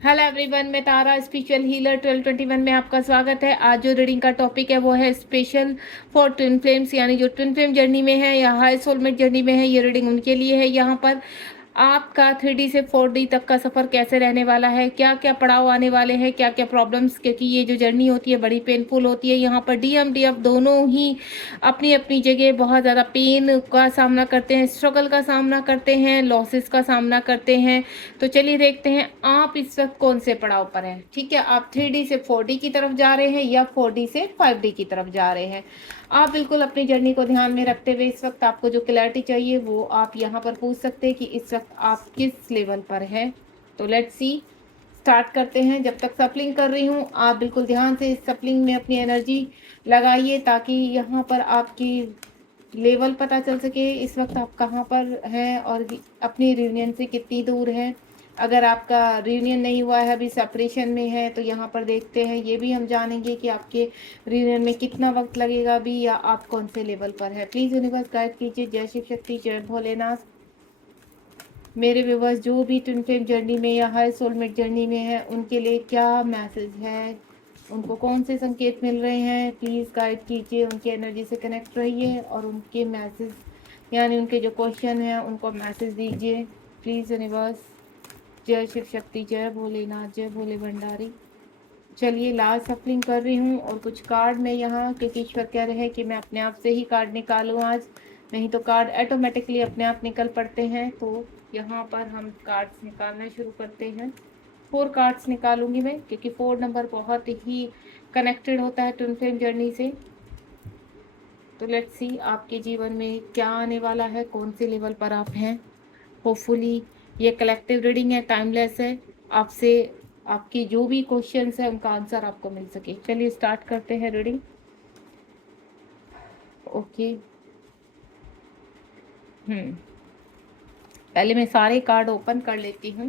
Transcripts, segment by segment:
Hello everyone, मैं तारा spiritual healer 1221 में आपका स्वागत है। आज जो रीडिंग का टॉपिक है वो है स्पेशल फॉर ट्विन फ्लेम्स, यानी जो ट्विन फ्लेम जर्नी में है या हाई सोलमेट जर्नी में है, ये रीडिंग उनके लिए है। यहाँ पर आपका 3D से 4D तक का सफ़र कैसे रहने वाला है, क्या क्या पड़ाव आने वाले हैं, क्या क्या प्रॉब्लम्स, क्योंकि ये जो जर्नी होती है बड़ी पेनफुल होती है। यहाँ पर DMDF दोनों ही अपनी अपनी जगह बहुत ज़्यादा पेन का सामना करते हैं, स्ट्रगल का सामना करते हैं, लॉसेस का सामना करते हैं। तो चलिए देखते हैं आप इस वक्त कौन से पड़ाव पर हैं। ठीक है, आप 3D से 4D की तरफ जा रहे हैं या 4D से 5D की तरफ जा रहे हैं। आप बिल्कुल अपनी जर्नी को ध्यान में रखते हुए इस वक्त आपको जो क्लैरिटी चाहिए वो आप यहाँ पर पूछ सकते हैं कि इस वक्त आप किस लेवल पर हैं। तो लेट्स सी, स्टार्ट करते हैं। जब तक सफलिंग कर रही हूँ आप बिल्कुल ध्यान से इस सफलिंग में अपनी एनर्जी लगाइए, ताकि यहाँ पर आपकी लेवल पता चल सके इस वक्त आप कहाँ पर हैं और अपनी रियूनियन से कितनी दूर हैं। अगर आपका रियूनियन नहीं हुआ है, अभी सेपरेशन में है, तो यहाँ पर देखते हैं, ये भी हम जानेंगे कि आपके रियूनियन में कितना वक्त लगेगा अभी, या आप कौन से लेवल पर है। प्लीज़ यूनिवर्स गाइड कीजिए। जय शिव शक्ति, जय भोलेनाथ। मेरे व्यूवर्स जो भी ट्विन फ्लेम जर्नी में या हाई सोलमेट जर्नी में है, उनके लिए क्या मैसेज है, उनको कौन से संकेत मिल रहे हैं, प्लीज़ गाइड कीजिए। उनकी एनर्जी से कनेक्ट रहिए और उनके मैसेज यानी उनके जो क्वेश्चन हैं उनको मैसेज दीजिए। Please universe. जय शिव शक्ति, जय भोलेनाथ, जय भोले भंडारी। चलिए लास्ट सफलिंग कर रही हूँ और कुछ कार्ड में यहाँ, क्योंकि ईश्वर कह रहे हैं कि मैं अपने आप से ही कार्ड निकालूँ आज, नहीं तो कार्ड ऑटोमेटिकली अपने आप निकल पड़ते हैं। तो यहाँ पर हम कार्ड्स निकालना शुरू करते हैं। 4 कार्ड्स निकालूंगी मैं, क्योंकि 4 नंबर बहुत ही कनेक्टेड होता है ट्विन फ्लेम जर्नी से। तो लेट्स सी आपके जीवन में क्या आने वाला है, कौन से लेवल पर आप हैं। होपफुली ये कलेक्टिव रीडिंग है, टाइमलेस है, आपसे आपकी जो भी क्वेश्चंस है उनका आंसर आपको मिल सके। चलिए स्टार्ट करते हैं रीडिंग। ओके। पहले मैं सारे कार्ड ओपन कर लेती हूँ,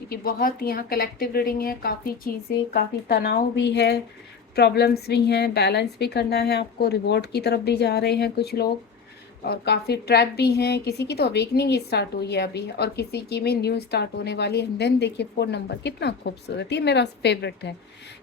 क्योंकि बहुत यहाँ कलेक्टिव रीडिंग है, काफ़ी चीज़ें, काफ़ी तनाव भी है, प्रॉब्लम्स भी हैं, बैलेंस भी करना है आपको, रिवॉर्ड की तरफ भी जा रहे हैं कुछ लोग, और काफ़ी ट्रैप भी हैं। किसी की तो अवेकनिंग स्टार्ट हुई है अभी, और किसी की में न्यू स्टार्ट होने वाली है। देन देखिए 4 नंबर कितना खूबसूरत, ये मेरा फेवरेट है।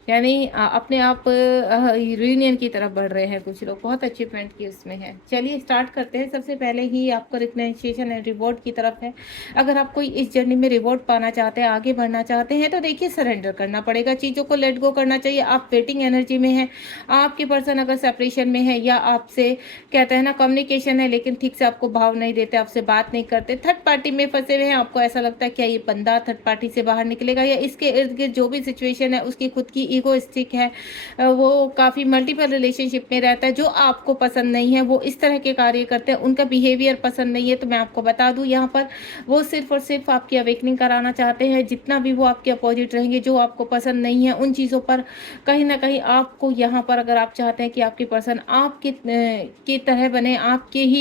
यानी अपने आप रियूनियन की तरफ बढ़ रहे हैं कुछ लोग, बहुत अचीवमेंट की उसमें है। चलिए स्टार्ट करते हैं। सबसे पहले ही आपको रिकग्नाइजेशन एंड रिवॉर्ड की तरफ है। अगर आप कोई इस जर्नी में रिवॉर्ड पाना चाहते हैं, आगे बढ़ना चाहते हैं, तो देखिए सरेंडर करना पड़ेगा, चीज़ों को लेट गो करना चाहिए। आप वेटिंग एनर्जी में हैं, आपकी पर्सन अगर सेपरेशन में है या आपसे कहते हैं ना कम्युनिकेशन है लेकिन ठीक से आपको भाव नहीं देते, आपसे बात नहीं करते, थर्ड पार्टी में फंसे हुए हैं, आपको ऐसा लगता है क्या ये बंदा थर्ड पार्टी से बाहर निकलेगा, या इसके इर्द गिर्द जो भी सिचुएशन है उसकी खुद की ईगोइस्टिक है, वो काफ़ी मल्टीपल रिलेशनशिप में रहता है, जो आपको पसंद नहीं है, वो इस तरह के कार्य करते हैं, उनका बिहेवियर पसंद नहीं है। तो मैं आपको बता दूं यहाँ पर वो सिर्फ और सिर्फ आपकी अवेकनिंग कराना चाहते हैं। जितना भी वो आपके अपोजिट रहेंगे, जो आपको पसंद नहीं है, उन चीज़ों पर कहीं ना कहीं आपको यहाँ पर, अगर आप चाहते हैं कि आपकी पर्सन आपकी की तरह बने, आपके ही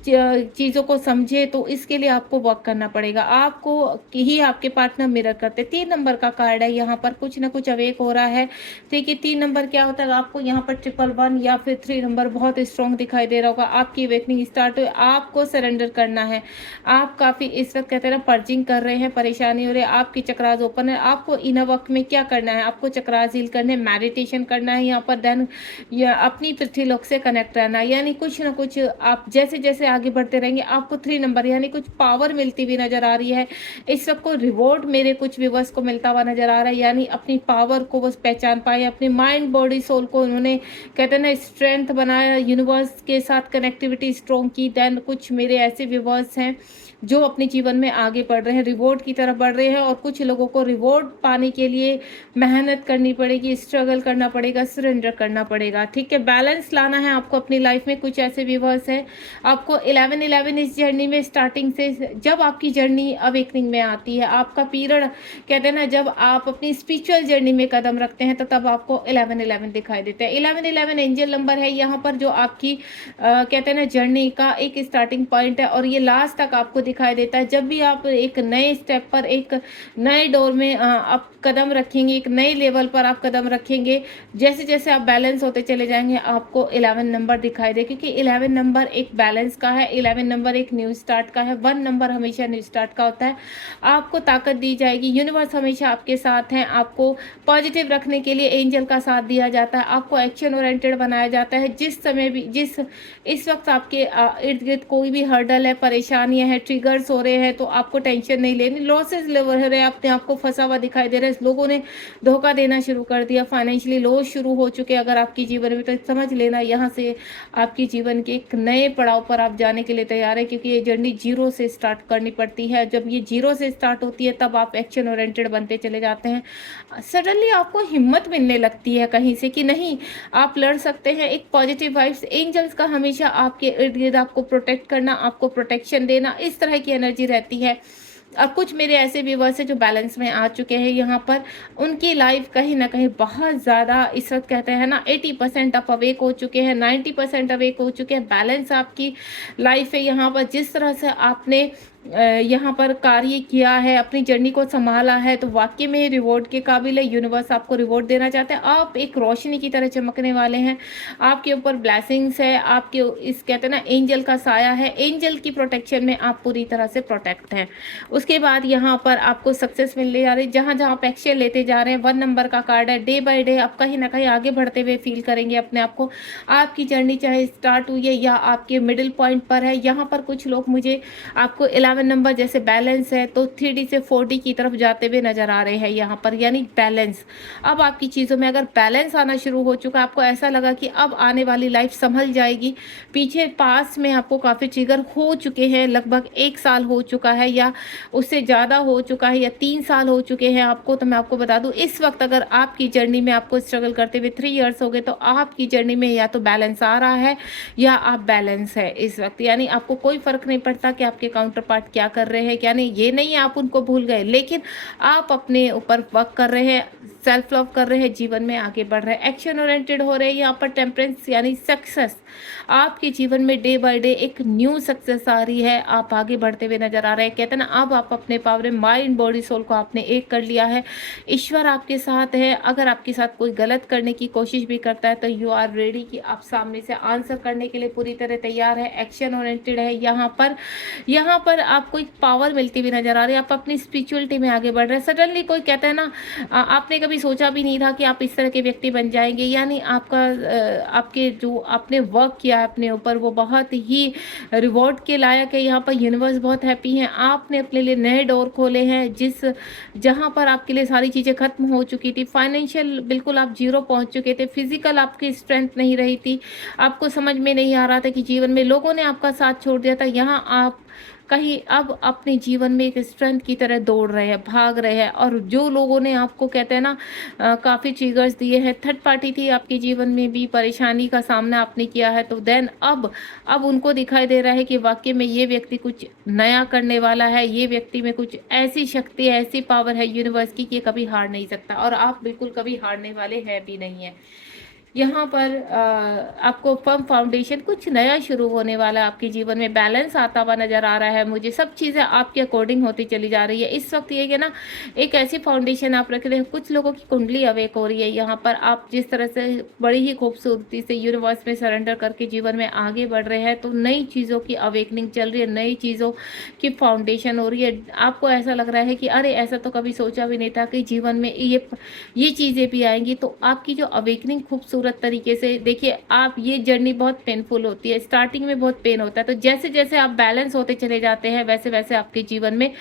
चीज़ों को समझे, तो इसके लिए आपको वर्क करना पड़ेगा। आपको ही आपके पार्टनर मिरर करते। 3 नंबर का कार्ड है, यहाँ पर कुछ ना कुछ अवेक हो रहा है। देखिए 3 नंबर क्या होता है, आपको यहाँ पर 111 या फिर 3 नंबर बहुत स्ट्रॉन्ग दिखाई दे रहा होगा। आपकी अवेकनिंग स्टार्ट हुई, आपको सरेंडर करना है। आप काफ़ी इस वक्त कहते हैं ना पर्जिंग कर रहे हैं, परेशानी हो रही है, आपकी चक्रास ओपन है। आपको इन वक्त में क्या करना है, आपको चक्रास हील करने, मेडिटेशन करना है यहाँ पर, देन या अपनी पृथ्वी लोक से कनेक्ट रहना है। यानी कुछ ना कुछ आप जैसे जैसे आगे बढ़ते रहेंगे, आपको 3 नंबर यानी कुछ पावर मिलती हुई नजर आ रही है। इस वक्त को रिवॉर्ड मेरे कुछ व्यूवर्स को मिलता हुआ नजर आ रहा है, यानी अपनी पावर को वो पहचान पाए, अपने माइंड बॉडी सोल को उन्होंने कहते हैं ना स्ट्रेंथ बनाया, यूनिवर्स के साथ कनेक्टिविटी स्ट्रॉन्ग की। देन कुछ मेरे ऐसे व्यूवर्स हैं जो अपने जीवन में आगे बढ़ रहे हैं, रिवॉर्ड की तरफ बढ़ रहे हैं, और कुछ लोगों को रिवॉर्ड पाने के लिए मेहनत करनी पड़ेगी, स्ट्रगल करना पड़ेगा, सरेंडर करना पड़ेगा। ठीक है, बैलेंस लाना है आपको अपनी लाइफ में। कुछ ऐसे व्यूवर्स हैं आपको 11-11 इस जर्नी में स्टार्टिंग से, जब आपकी जर्नी अवेकनिंग में आती है, आपका पीरियड कहते हैं ना जब आप अपनी स्पिरिचुअल जर्नी में कदम रखते हैं, तो तब आपको 11-11 दिखाई देते हैं। 11-11 एंजल नंबर है यहाँ पर, जो आपकी कहते हैं ना जर्नी का एक स्टार्टिंग पॉइंट है, और ये लास्ट तक आपको दिखाई देता है। जब भी आप एक नए स्टेप पर, एक नए डोर में आप कदम रखेंगे, एक नए लेवल पर आप कदम रखेंगे, जैसे-जैसे आप बैलेंस होते चले जाएँगे, आपको 11 नंबर दिखाई दे, क्योंकि 11 नंबर एक बैलेंस का है, 11 नंबर एक न्यू स्टार्ट का है, 1 नंबर हमेशा न्यू स्टार्ट का होता है। आपको ताकत दी जाएगी, यूनिवर्स हमेशा आपके साथ है, आपको पॉजिटिव रखने के लिए एंजल का साथ दिया जाता है, आपको एक्शन ओरिएंटेड बनाया जाता है। जिस समय भी, जिस इस वक़्त आपके इर्द-गिर्द कोई भी हर्डल है, परेशानियाँ हैं, ट्रिगर्स हो रहे हैं, तो आपको टेंशन नहीं लेनी। लॉसेस ले हो रहे हैं, अपने आप को फँसा हुआ दिखाई दे रहा है, लोगों ने धोखा देना शुरू कर दिया, फाइनेंशियली लॉस शुरू हो चुके हैं अगर आपके जीवन में, तो समझ लेना यहाँ से आपके जीवन के एक नए पड़ाव पर आप जाने के लिए तैयार हैं, क्योंकि ये जर्नी ज़ीरो से स्टार्ट करनी पड़ती है। जब ये ज़ीरो से स्टार्ट होती है, तब आप एक्शन ओरिएंटेड बनते चले जाते हैं। सडनली आपको हिम्मत मिलने लगती है कहीं से कि नहीं, आप लड़ सकते हैं। एक पॉजिटिव वाइब्स, एंजल्स का हमेशा आपके इर्द-गिर्द आपको प्रोटेक्ट करना, आपको प्रोटेक्शन देना, इस तरह की एनर्जी रहती है। और कुछ मेरे ऐसे व्यूअर्स हैं जो बैलेंस में आ चुके हैं यहाँ पर, उनकी लाइफ कहीं न कहीं बहुत ज़्यादा, इस वक़्त कहते हैं ना, 80% आप अवेक हो चुके हैं, 90% अवेक हो चुके हैं। बैलेंस आपकी लाइफ है यहाँ पर। जिस तरह से आपने यहाँ पर कार्य किया है, अपनी जर्नी को सँभाला है, तो वाक़ई में रिवॉर्ड के काबिल है। यूनिवर्स आपको रिवॉर्ड देना चाहता है। आप एक रोशनी की तरह चमकने वाले हैं। आपके ऊपर ब्लेसिंग्स है, आपके इस कहते हैं ना, एंजल का साया है। एंजल की प्रोटेक्शन में आप पूरी तरह से प्रोटेक्ट हैं। उसके बाद यहाँ पर आपको सक्सेस मिलने जा रही है। जहाँ-जहाँ आप एक्शन लेते जा रहे हैं, 1 नंबर का कार्ड है। डे बाय डे आप कहीं न कहीं आगे बढ़ते हुए फ़ील करेंगे अपने आप को। आपकी जर्नी चाहे स्टार्ट हुई है या आपके मिडल पॉइंट पर है, यहाँ पर कुछ लोग मुझे आपको 11 नंबर जैसे बैलेंस है, तो 3D से 4D की तरफ जाते हुए नज़र आ रहे हैं यहाँ पर, यानी बैलेंस। अब आपकी चीज़ों में अगर बैलेंस आना शुरू हो चुका है, आपको ऐसा लगा कि अब आने वाली लाइफ संभल जाएगी। पीछे पास्ट में आपको काफ़ी ट्रिगर हो चुके हैं, लगभग 1 साल हो चुका है या उससे ज़्यादा हो चुका है, या 3 साल हो चुके हैं आपको, तो मैं आपको बता दूँ, इस वक्त अगर आपकी जर्नी में आपको स्ट्रगल करते हुए 3 इयर्स हो गए, तो आपकी जर्नी में या तो बैलेंस आ रहा है या आप बैलेंस है इस वक्त। यानी आपको कोई फ़र्क नहीं पड़ता कि आपके काउंटर पार्ट क्या कर रहे हैं, क्या नहीं। ये नहीं है आप उनको भूल गए, लेकिन आप अपने ऊपर वर्क कर रहे हैं, सेल्फ लव कर रहे हैं, जीवन में आगे बढ़ रहे हैं, एक्शन ओरिएंटेड हो रहे हैं। यहाँ पर टेम्परेंस यानी सक्सेस, आपके जीवन में डे बाय डे एक न्यू सक्सेस आ रही है। आप आगे बढ़ते हुए नजर आ रहे हैं। कहते हैं ना, अब आप अपने पावर में माइंड बॉडी सोल को आपने एक कर लिया है। ईश्वर आपके साथ है। अगर आपके साथ कोई गलत करने की कोशिश भी करता है, तो यू आर रेडी कि आप सामने से आंसर करने के लिए पूरी तरह तैयार है। एक्शन ओरिएंटेड है यहाँ पर आपको एक पावर मिलती हुई नजर आ रही है। आप अपनी स्पिरिचुअलिटी में आगे बढ़ रहे हैं। सडनली कोई कहता है ना, आपने कभी सोचा भी नहीं था कि आप इस तरह के व्यक्ति बन जाएंगे। यानी आपके जो आपने वर्क किया है अपने ऊपर, वो बहुत ही रिवॉर्ड के लायक है। यहाँ पर यूनिवर्स बहुत हैप्पी है। आपने अपने लिए नए डोर खोले हैं, जहाँ पर आपके लिए सारी चीज़ें खत्म हो चुकी थी। फाइनेंशियल बिल्कुल आप जीरो पहुँच चुके थे। फिजिकल आपकी स्ट्रेंथ नहीं रही थी। आपको समझ में नहीं आ रहा था कि जीवन में लोगों ने आपका साथ छोड़ दिया था। यहाँ आप कहीं अब अपने जीवन में एक स्ट्रेंथ की तरह दौड़ रहे हैं, भाग रहे हैं। और जो लोगों ने आपको कहते हैं ना, काफ़ी ट्रिगर्स दिए हैं, थर्ड पार्टी थी आपके जीवन में भी, परेशानी का सामना आपने किया है, तो देन अब उनको दिखाई दे रहा है कि वाकई में ये व्यक्ति कुछ नया करने वाला है। ये व्यक्ति में कुछ ऐसी शक्ति है, ऐसी पावर है यूनिवर्स की कि ये कभी हार नहीं सकता, और आप बिल्कुल कभी हारने वाले हैं भी नहीं है। यहाँ पर आपको फर्म फाउंडेशन, कुछ नया शुरू होने वाला है आपके जीवन में। बैलेंस आता हुआ नज़र आ रहा है मुझे। सब चीज़ें आपके अकॉर्डिंग होती चली जा रही है इस वक्त। ये कि ना, एक ऐसी फाउंडेशन आप रख रहे हैं। कुछ लोगों की कुंडली अवेक हो रही है यहाँ पर। आप जिस तरह से बड़ी ही खूबसूरती से यूनिवर्स में सरेंडर करके जीवन में आगे बढ़ रहे हैं, तो नई चीज़ों की अवेकनिंग चल रही है, नई चीज़ों की फाउंडेशन हो रही है। आपको ऐसा लग रहा है कि अरे, ऐसा तो कभी सोचा भी नहीं था कि जीवन में ये चीज़ें भी आएंगी। तो आपकी जो अवेकनिंग खूबसूरत तरीके से, देखिए, आप ये जर्नी बहुत पेनफुल होती है, स्टार्टिंग में बहुत पेन होता है। तो जैसे जैसे आप बैलेंस होते चले जाते हैं, वैसे वैसे आपके जीवन में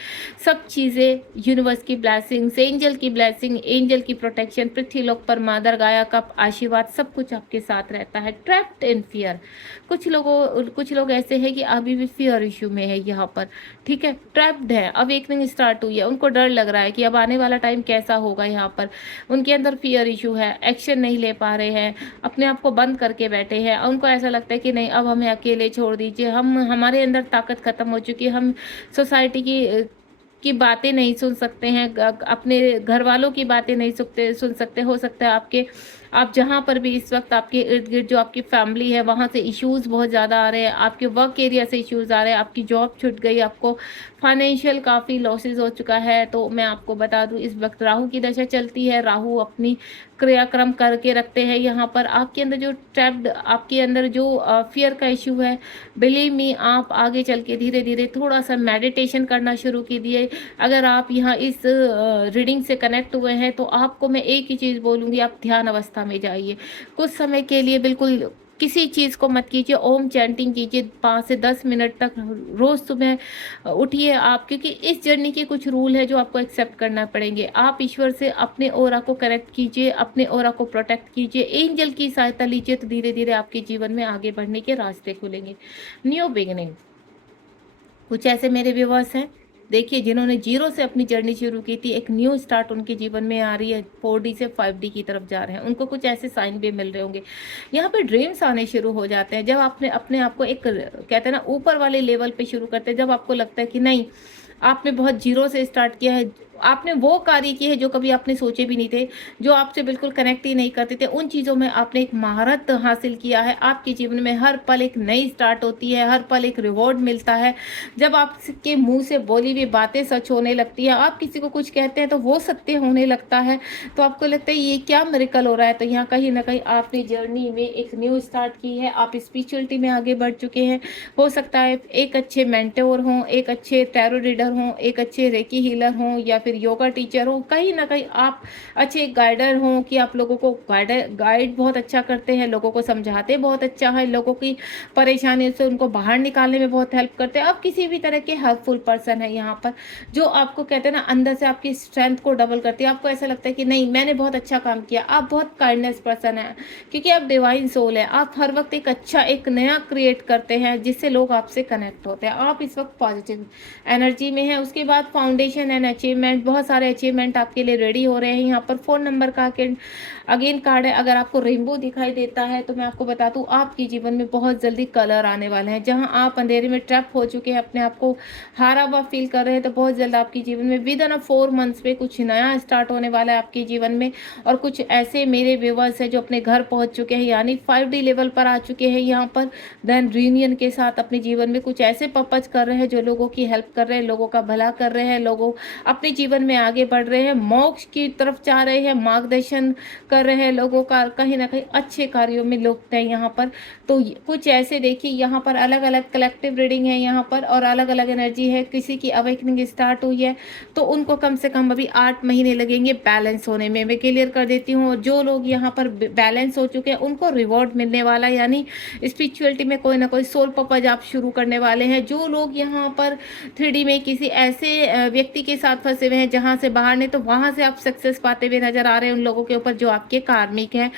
सब चीज़ें, यूनिवर्स की ब्लेसिंग्स, एंजल की ब्लेसिंग, एंजल की प्रोटेक्शन, पृथ्वीलोक पर मादर गाया का आशीर्वाद, सब कुछ आपके साथ रहता है। ट्रैप्ड इन फियर, कुछ लोग ऐसे हैं कि अभी भी फियर इशू में है यहाँ पर, ठीक है, ट्रैप्ड है। अवेकनिंग स्टार्ट हुई है, उनको डर लग रहा है कि अब आने वाला टाइम कैसा होगा। यहाँ पर उनके अंदर फियर इशू है, एक्शन नहीं ले पा रहे हैं, अपने आप को बंद करके बैठे हैं। उनको ऐसा लगता है कि नहीं, अब हमें अकेले छोड़ दीजिए, हमारे अंदर ताकत खत्म हो चुकी है, हम सोसाइटी की की बातें नहीं सुन सकते हैं, अपने घर वालों की बातें नहीं सुन सकते। हो सकता है आप जहाँ पर भी इस वक्त आपके इर्द गिर्द जो आपकी फैमिली है वहाँ से इश्यूज बहुत ज़्यादा आ रहे हैं, आपके वर्क एरिया से इश्यूज आ रहे हैं, आपकी जॉब छूट गई, आपको फाइनेंशियल काफ़ी लॉसेस हो चुका है। तो मैं आपको बता दूं, इस वक्त राहु की दशा चलती है, राहु अपनी क्रियाक्रम करके रखते हैं यहाँ पर। आपके अंदर जो ट्रैप्ड, आपके अंदर जो फियर का इश्यू है, बिलीव मी, आप आगे चल के धीरे धीरे थोड़ा सा मेडिटेशन करना शुरू कीजिए। अगर आप यहाँ इस रीडिंग से कनेक्ट हुए हैं तो आपको मैं एक ही चीज़ बोलूँगी, आप ध्यान अवस्था में जाइए कुछ समय के लिए। बिल्कुल किसी चीज़ को मत कीजिए, ओम चैंटिंग कीजिए 5 से 10 मिनट तक रोज़ सुबह उठिए आप, क्योंकि इस जर्नी के कुछ रूल है जो आपको एक्सेप्ट करना पड़ेंगे। आप ईश्वर से अपने ऑरा को करेक्ट कीजिए, अपने ऑरा को प्रोटेक्ट कीजिए, एंजल की सहायता लीजिए, तो धीरे धीरे आपके जीवन में आगे बढ़ने के रास्ते खुलेंगे। न्यू बिगिनिंग, कुछ ऐसे मेरे व्यूवर्स हैं, देखिए, जिन्होंने जीरो से अपनी जर्नी शुरू की थी, एक न्यू स्टार्ट उनके जीवन में आ रही है, 4D से 5D की तरफ जा रहे हैं। उनको कुछ ऐसे साइन भी मिल रहे होंगे। यहाँ पे ड्रीम्स आने शुरू हो जाते हैं जब आपने अपने आप को एक, कहते हैं ना, ऊपर वाले लेवल पे शुरू करते हैं। जब आपको लगता है कि नहीं, आपने बहुत जीरो से स्टार्ट किया है, आपने वो कार्य किए हैं जो कभी आपने सोचे भी नहीं थे, जो आपसे बिल्कुल कनेक्ट ही नहीं करते थे, उन चीज़ों में आपने एक महारत हासिल किया है। आपके जीवन में हर पल एक नई स्टार्ट होती है, हर पल एक रिवॉर्ड मिलता है। जब आपके मुंह से बोली हुई बातें सच होने लगती है, आप किसी को कुछ कहते हैं तो वो सत्य होने लगता है, तो आपको लगता है ये क्या मिरेकल हो रहा है। तो यहाँ कहीं ना कहीं आपने जर्नी में एक न्यू स्टार्ट की है, आप स्पिरिचुअलिटी में आगे बढ़ चुके हैं। हो सकता है एक अच्छे मेंटोर हों, एक अच्छे टैरो रीडर हों, एक अच्छे रेकी हीलर हों, या फिर योगा टीचर हो, कहीं ना कहीं आप अच्छे गाइडर हों कि आप लोगों को गाइड बहुत अच्छा करते हैं, लोगों को समझाते बहुत अच्छा है, लोगों की परेशानी से उनको बाहर निकालने में बहुत हेल्प करते हैं। आप किसी भी तरह के हेल्पफुल पर्सन है यहाँ पर, जो आपको कहते हैं ना, अंदर से आपकी स्ट्रेंथ को डबल करती है। आपको ऐसा लगता है कि नहीं, मैंने बहुत अच्छा काम किया। आप बहुत काइंडनेस पर्सन है, क्योंकि आप डिवाइन सोल है। आप हर वक्त एक अच्छा, एक नया क्रिएट करते हैं जिससे लोग आपसे कनेक्ट होते हैं। आप इस वक्त पॉजिटिव एनर्जी में है। उसके बाद फाउंडेशन एंड अचीवमेंट, बहुत सारे अचीवमेंट आपके लिए रेडी हो रहे हैं। यहाँ पर 4 नंबर का अगेन कार्ड है। अगर आपको रेनबो दिखाई देता है तो मैं आपको बता दूं, आपके जीवन में बहुत जल्दी कलर आने वाले हैं। जहां आप अंधेरे में ट्रैप हो चुके हैं, अपने आप को हारा हुआ फील कर रहे हैं, तो बहुत जल्द आपके जीवन में विद इन 4 मंथ्स में कुछ नया स्टार्ट होने वाला है आपके जीवन में। और कुछ ऐसे मेरे व्यूवर्स हैं जो अपने घर पहुंच चुके हैं, यानी 5D लेवल पर आ चुके हैं यहाँ पर, देन रीयूनियन के साथ अपने जीवन में कुछ ऐसे पर्पज कर रहे हैं जो लोगों की हेल्प कर रहे हैं, लोगों का भला कर रहे हैं, लोगों अपने जीवन में आगे बढ़ रहे हैं, मोक्ष की तरफ जा रहे हैं, मार्गदर्शन कर रहे हैं लोगों का, कहीं ना कहीं अच्छे कार्यों में लोग हैं यहाँ पर। तो कुछ ऐसे, देखिए, यहाँ पर अलग अलग कलेक्टिव रीडिंग है यहाँ पर, और अलग अलग एनर्जी है। किसी की अवेकनिंग स्टार्ट हुई है तो उनको कम से कम अभी 8 महीने लगेंगे बैलेंस होने में, मैं क्लियर कर देती हूँ। और जो लोग यहाँ पर बैलेंस हो चुके हैं उनको रिवॉर्ड मिलने वाला, यानी स्पिरिचुअलिटी में कोई ना कोई सोल पर्पज आप शुरू करने वाले हैं। जो लोग यहाँ पर 3D में किसी ऐसे व्यक्ति के साथ फंसे हुए हैं जहां से बाहर नहीं, तो वहां से आप सक्सेस पाते हुए नजर आ रहे हैं उन लोगों के ऊपर जो आपके कार्मिक हैं,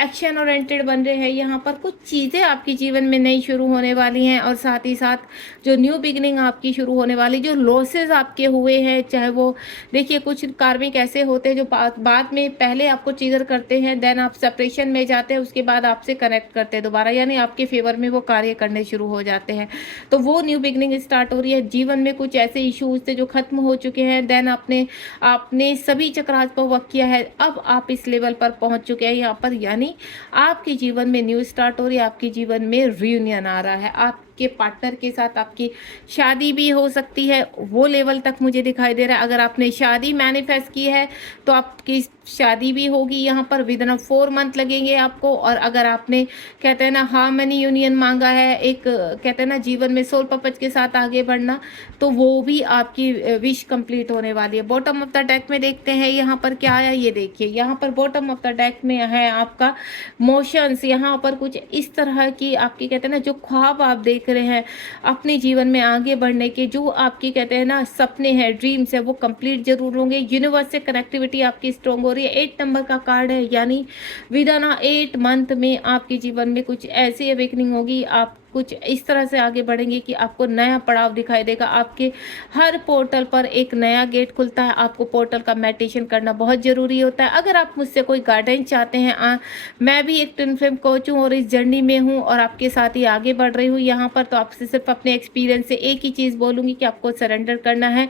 एक्शन ओरिएंटेड बन रहे हैं। यहाँ पर कुछ चीजें आपके जीवन में नई शुरू होने वाली हैं, और साथ ही साथ जो न्यू बिगिनिंग आपकी शुरू होने वाली, जो लॉसेज आपके हुए हैं, चाहे वो, देखिए, कुछ कार्मिक ऐसे होते हैं जो बाद में पहले आपको ट्रिगर करते हैं, देन आप सेपरेशन में जाते हैं, उसके बाद आपसे कनेक्ट करते हैं दोबारा, यानी आपके फेवर में वो कार्य करने शुरू हो जाते हैं। तो वो न्यू बिगिनिंग स्टार्ट हो रही है। जीवन में कुछ ऐसे इश्यूज थे जो खत्म हो चुके हैं, देन आपने सभी चक्रास पर वर्क किया है, अब आप इस लेवल पर पहुंच चुके हैं यहाँ पर, यानी आपके जीवन में न्यू स्टार्ट हो रही है, आपके जीवन में रियूनियन आ रहा है, आपके पार्टनर के साथ आपकी शादी भी हो सकती है, वो लेवल तक मुझे दिखाई दे रहा है। अगर आपने शादी मैनिफेस्ट की है तो आपकी शादी भी होगी यहाँ पर, विद इन 4 मंथ लगेंगे आपको। और अगर आपने, कहते हैं ना, हार्मनी यूनियन मांगा है, एक, कहते हैं ना, जीवन में सोल पर्पज के साथ आगे बढ़ना, तो वो भी आपकी विश कंप्लीट होने वाली है। बॉटम ऑफ द डेक में देखते हैं यहाँ पर क्या आया, ये देखिए, यहाँ पर बॉटम ऑफ द डेक में है आपका मोशंस। यहाँ पर कुछ इस तरह की आपकी, कहते हैं ना, जो ख्वाब आप देख रहे हैं अपने जीवन में आगे बढ़ने के, जो आपकी, कहते हैं ना, सपने हैं, ड्रीम्स है, वो कंप्लीट जरूर होंगे। यूनिवर्स से कनेक्टिविटी आपकी स्ट्रॉन्ग हो रही है। 8 नंबर का कार्ड है, यानी विद इन 8 मंथ में आपके जीवन में कुछ ऐसी अवेकनिंग होगी, आप कुछ इस तरह से आगे बढ़ेंगे कि आपको नया पड़ाव दिखाई देगा। आपके हर पोर्टल पर एक नया गेट खुलता है। आपको पोर्टल का मेडिटेशन करना बहुत ज़रूरी होता है। अगर आप मुझसे कोई गाइडेंस चाहते हैं, मैं भी एक ट्विन फ्लेम कोच हूँ और इस जर्नी में हूँ और आपके साथ ही आगे बढ़ रही हूँ यहाँ पर, तो आपसे सिर्फ अपने एक्सपीरियंस से एक ही चीज़ बोलूँगी कि आपको सरेंडर करना है।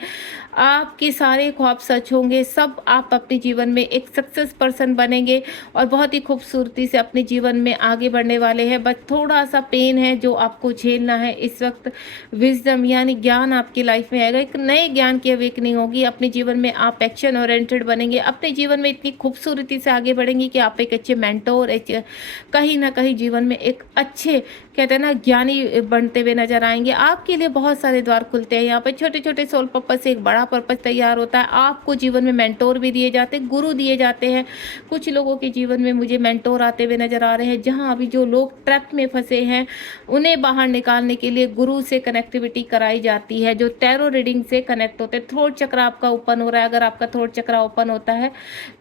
आपके सारे ख्वाब सच होंगे, सब आप अपने जीवन में एक सक्सेस पर्सन बनेंगे और बहुत ही खूबसूरती से अपने जीवन में आगे बढ़ने वाले हैं। बस थोड़ा-सा पेन है जो आपको झेलना है इस वक़्त। विज़डम यानी ज्ञान आपकी लाइफ़ में आएगा, एक नए ज्ञान की अवेकनिंग होगी। अपने जीवन में आप एक्शन ओरिएंटेड बनेंगे, अपने जीवन में इतनी खूबसूरती से आगे बढ़ेंगे कि आप एक अच्छे मेंटर, एक कहीं न कहीं जीवन में एक अच्छे, कहते हैं ना, ज्ञानी बनते हुए नज़र आएँगे। आपके लिए बहुत सारे द्वार खुलते हैं यहाँ पे। छोटे-छोटे सोल पर्पस से एक बड़ा पर्पस तैयार होता है। आपको जीवन में मेंटर भी दिए जाते हैं, गुरु दिए जाते हैं। कुछ लोगों के जीवन में मुझे मेंटर आते हुए नज़र आ रहे हैं, जहाँ अभी जो लोग ट्रैप में फँसे हैं, उन्हें बाहर निकालने के लिए गुरु से कनेक्टिविटी कराई जाती है, जो टैरो रीडिंग से कनेक्ट होते हैं। थ्रोट चक्र आपका ओपन हो रहा है। अगर आपका थ्रोट चक्र ओपन होता है,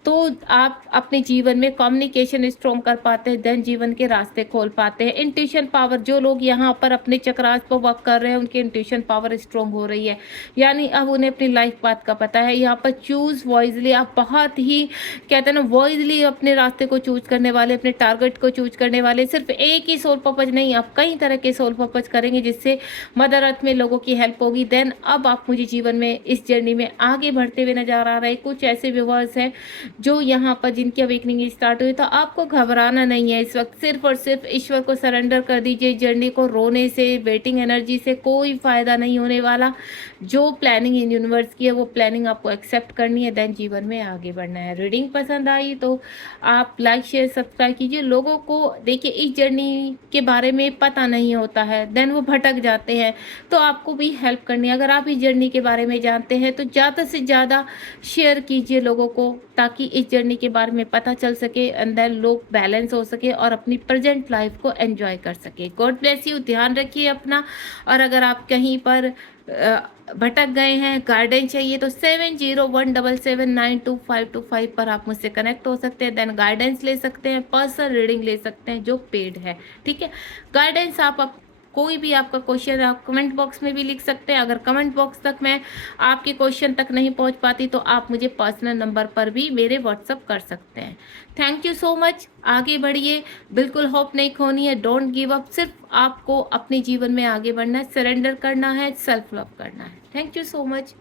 तो आप अपने जीवन में कम्युनिकेशन स्ट्रॉन्ग कर पाते हैं, देन जीवन के रास्ते खोल पाते हैं। इंट्यूशन पावर, जो लोग यहाँ पर अपने चक्रास पर वर्क कर रहे हैं, उनकी इंट्यूशन पावर स्ट्रॉन्ग हो रही है, यानी अब उन्हें अपनी लाइफ पाथ का पता है। यहाँ पर चूज वॉइजली, आप बहुत ही, कहते हैं ना, वॉइजली अपने रास्ते को चूज करने वाले, अपने टारगेट को चूज करने वाले। सिर्फ एक ही सोल पर्पज नहीं, आप कई तरह के सोल पर्पज करेंगे, जिससे मदर अर्थ में लोगों की हेल्प होगी। देन अब आप मुझे जीवन में इस जर्नी में आगे बढ़ते हुए नजर आ रहे हैं। कुछ ऐसे व्यूअर्स हैं जो यहाँ पर जिनकी अवेकनिंग स्टार्ट हुई, तो आपको घबराना नहीं है। इस वक्त सिर्फ और सिर्फ ईश्वर को सरेंडर कर दीजिए। जर्नी को रोने से, वेटिंग एनर्जी से कोई फायदा नहीं होने वाला। जो प्लानिंग इन यूनिवर्स की है, वो प्लानिंग आपको एक्सेप्ट करनी है, देन जीवन में आगे बढ़ना है। रीडिंग पसंद आई तो आप लाइक शेयर सब्सक्राइब कीजिए। लोगों को देखिए, इस जर्नी के बारे में पता नहीं होता है, देन वो भटक जाते हैं, तो आपको भी हेल्प करनी है। अगर आप इस जर्नी के बारे में जानते हैं तो ज़्यादा से ज़्यादा शेयर कीजिए लोगों को, ताकि इस जर्नी के बारे में पता चल सके, अंदर लोग बैलेंस हो सके और अपनी प्रेजेंट लाइफ को एंजॉय कर सके। गॉड ब्लेस यू, ध्यान रखिए अपना। और अगर आप कहीं पर भटक गए हैं, गाइडेंस चाहिए, तो 7017792525 पर आप मुझसे कनेक्ट हो सकते हैं, देन गाइडेंस ले सकते हैं, पर्सनल रीडिंग ले सकते हैं जो पेड है। ठीक है, गाइडेंस आप कोई भी आपका क्वेश्चन आप कमेंट बॉक्स में भी लिख सकते हैं। अगर कमेंट बॉक्स तक मैं आपके क्वेश्चन तक नहीं पहुंच पाती, तो आप मुझे पर्सनल नंबर पर भी मेरे व्हाट्सअप कर सकते हैं। Thank you so much. आगे बढ़िए, बिल्कुल होप नहीं खोनी है, डोंट गिव अप। सिर्फ आपको अपने जीवन में आगे बढ़ना है, सरेंडर करना है, सेल्फ लव करना है। Thank you so much.